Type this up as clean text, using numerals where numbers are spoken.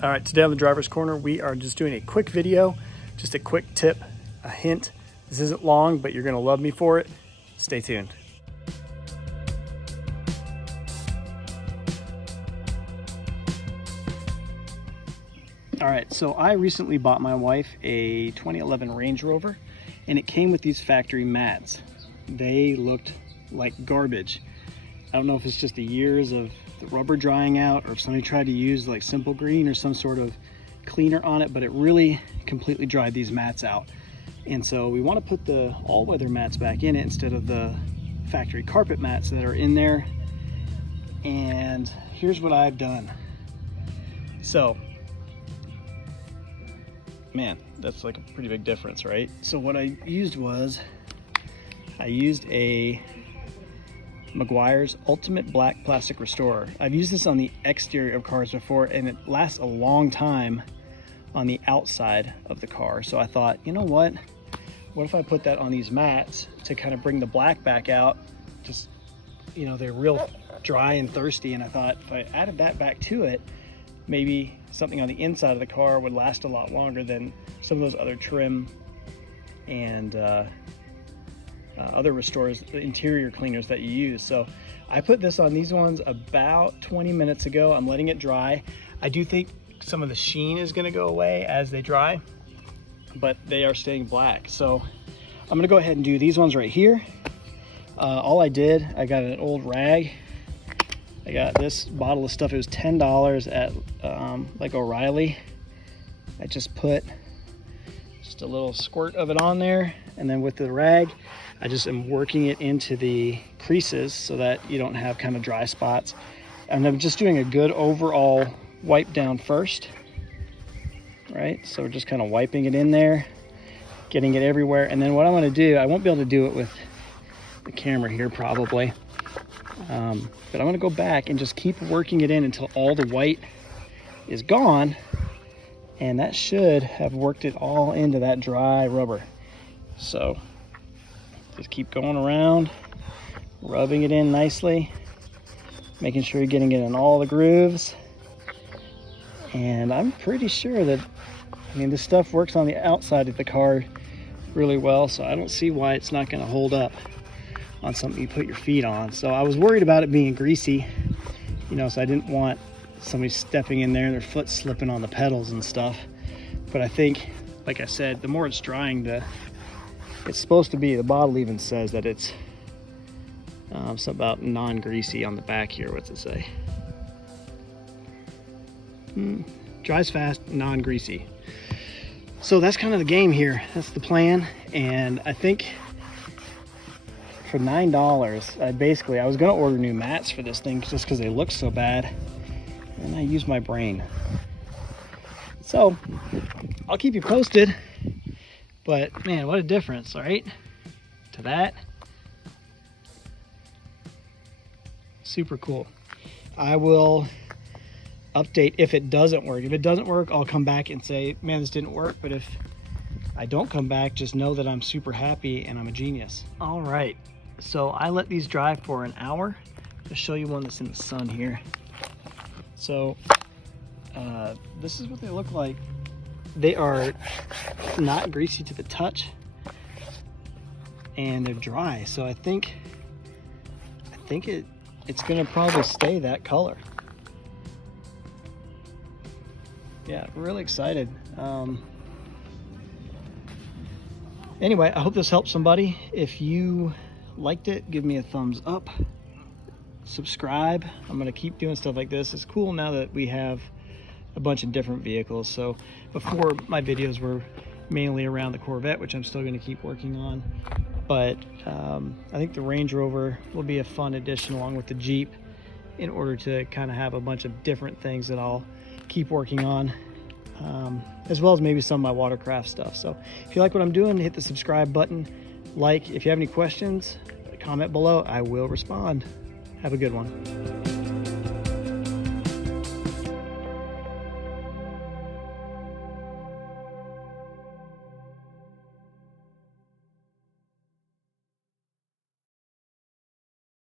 All right, today on the Driver's Corner, we are just doing a quick video, just a quick tip, a hint. This isn't long, but you're gonna love me for it. Stay tuned. All right, so I recently bought my wife a 2011 Range Rover, and it came with these factory mats. They looked like garbage. I don't know if it's just the years of the rubber drying out or if somebody tried to use like Simple Green or some sort of cleaner on it, but it really completely dried these mats out. And so we want to put the all-weather mats back in it instead of the factory carpet mats that are in there. And here's what I've done. So, man, that's like a pretty big difference, right? So what I used was, I used a Meguiar's Ultimate Black Plastic Restorer. I've used this on the exterior of cars before, and it lasts a long time on the outside of the car. So I thought, you know what if I put that on these mats to kind of bring the black back out? Just, you know, they're real dry and thirsty, and I thought if I added that back to it, maybe something on the inside of the car would last a lot longer than some of those other trim and other restorers, the interior cleaners that you use. So I put this on these ones about 20 minutes ago. I'm letting it dry. I do think some of the sheen is gonna go away as they dry, but they are staying black. So I'm gonna go ahead and do these ones right here. All I did, I got an old rag. I got this bottle of stuff. It was $10 at like O'Reilly. I just put just a little squirt of it on there, and then with the rag, I just am working it into the creases so that you don't have kind of dry spots. And I'm just doing a good overall wipe down first, right? So we're just kind of wiping it in there, getting it everywhere. And then what I'm gonna do, I won't be able to do it with the camera here probably, but I'm gonna go back and just keep working it in until all the white is gone. And that should have worked it all into that dry rubber. So just keep going around, rubbing it in nicely, making sure you're getting it in all the grooves. And I'm pretty sure that, I mean, this stuff works on the outside of the car really well, so I don't see why it's not gonna hold up on something you put your feet on. So I was worried about it being greasy, you know, so I didn't want somebody stepping in there and their foot slipping on the pedals and stuff. But I think, like I said, the more it's drying, it's supposed to be, the bottle even says that it's something about non-greasy on the back here. What's it say? Dries fast, non-greasy. So that's kind of the game here. That's the plan. And I think for $9, I was gonna order new mats for this thing just because they look so bad. And I use my brain. So I'll keep you posted. But man, what a difference, right? To that. Super cool. I will update if it doesn't work. If it doesn't work, I'll come back and say, man, this didn't work. But if I don't come back, just know that I'm super happy and I'm a genius. All right, so I let these dry for an hour. I'll show you one that's in the sun here. So this is what they look like. They are not greasy to the touch, and they're dry. So I think it's gonna probably stay that color. Yeah, really excited. Anyway, I hope this helps somebody. If you liked it, give me a thumbs up. Subscribe. I'm gonna keep doing stuff like this. It's cool now that we have a bunch of different vehicles. So before, my videos were mainly around the Corvette, which I'm still going to keep working on, but I think the Range Rover will be a fun addition along with the Jeep in order to kind of have a bunch of different things that I'll keep working on, as well as maybe some of my watercraft stuff. So if you like what I'm doing, hit the subscribe button. Like, if you have any questions, comment below. I will respond. Have a good one.